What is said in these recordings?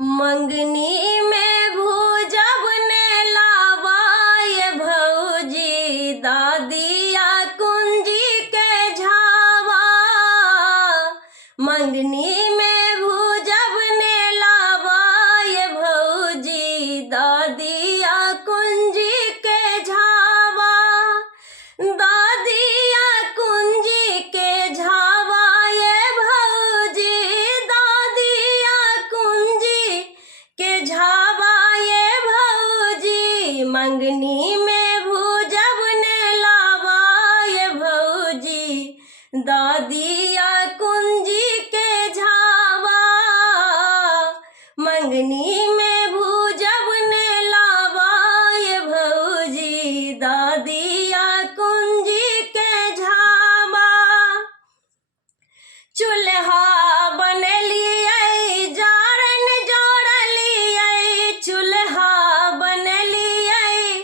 मंगनी में भूजब ने लावाए भौजी दादिया कुंजी के झावा। मंगनी में भूजब ने लावाए भौजी दादिया कुंजी के झावा। दादिया कुंजी के झावा ये भौजी दादिया कुंजी के झावा ये भौजी। मंगनी में भूजब ने लावा ये भौजी दादिया कुंजी के झावा। मंगनी में भूजब ने लावा ये भौजी दादिया कुंजी के झावा। चूल्हा बनलियै जारन जोड़लियै। चूल्हा बनलियै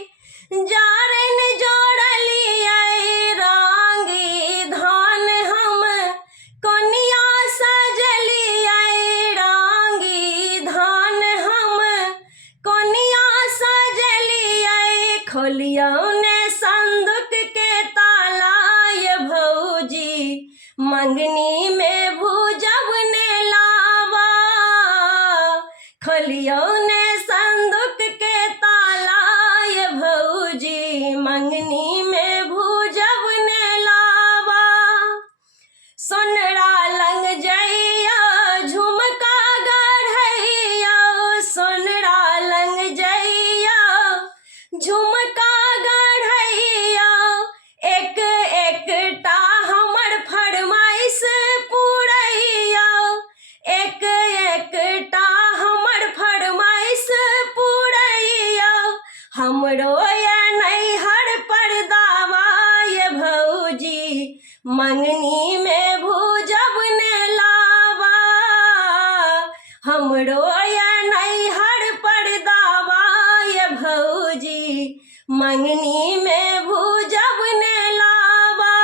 जारन जोड़लियै। रांगी धान हम कोनिया सजलियै। रांगी धान हम कोनिया सजलियै। खोलियौ ने संदूक के ताला ये भौजी मंगनी में भूजब ने लावा। खोलियौ ने संदूक के ताला ये भौजी मंगनी में भूजब ने लावा। सोनरा लंग जइया झुमका गढ़ैया। सोनरा लंग जइया झुमका गढ़ैया। एक एकटा हमर फरमाइश पूरैया। एक एकटा हमर फरमाइश पूरैया। हमरो ये नैहर पर दावा ये भौजी मंगनी में भूजब ने लावा। हमरो ये नैहर पर दावा ये भौजी मंगनी में भूजब ने लावा।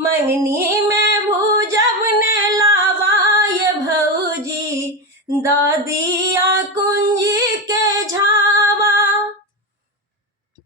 मंगनी में भूजब ने लावा ये भौजी दादी